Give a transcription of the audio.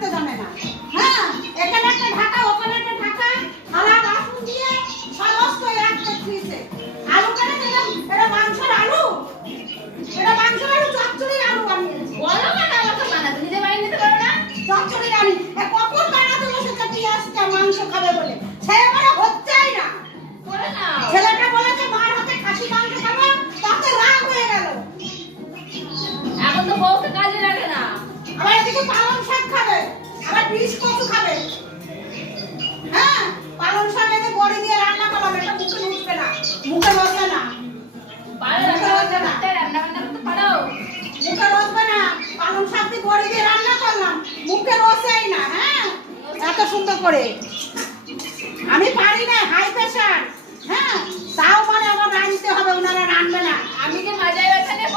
রাখতে জানে না। হ্যাঁ, এখানে একটা ঢাকা, ওখানে একটা ঢাকা, থালা বাসন দিয়ে সমস্ত একটা ফ্রিজে। আলু কেন দিলাম? এটা মাংসের আলু, এটা মাংসের আলু, চচ্চড়ির আলু বানিয়েছে। বলো কেন আমাকে বানাতে? নিজে বানিয়ে নিতে পারো না? চচ্চড়ির আলু কখন বানাতে বসেছে পেঁয়াজটা মাংস খাবে বলে, ছেলে মানে হচ্ছেই না। করে নাও। ছেলেটা বলেছে মার হাতে খাসি মাংস খাবো, তাতে রাগ হয়ে গেল। এখন তো বউকে কাজে লাগে না। আবার এদিকে পালং শাক খাবে, আবার বিষ কচু খাবে। হ্যাঁ, পালং শাক এনে বড়ি দিয়ে রান্না করলাম, এটা মুখে উঠবে না, মুখে বসবে না, পারো রান্না করতে পারো। মুখে বসবে না। পালং শাক দিয়ে বড়ি দিয়ে রান্না করলাম, মুখে বসেই না। হ্যাঁ, এত সুন্দর করে আমি পারি না, হাই প্রেশার। হ্যাঁ, তাও মানে আমার রাঁধতে হবে, ওনারা রাঁধবে না। আমি যে মাজায় ব্যথা নিয়ে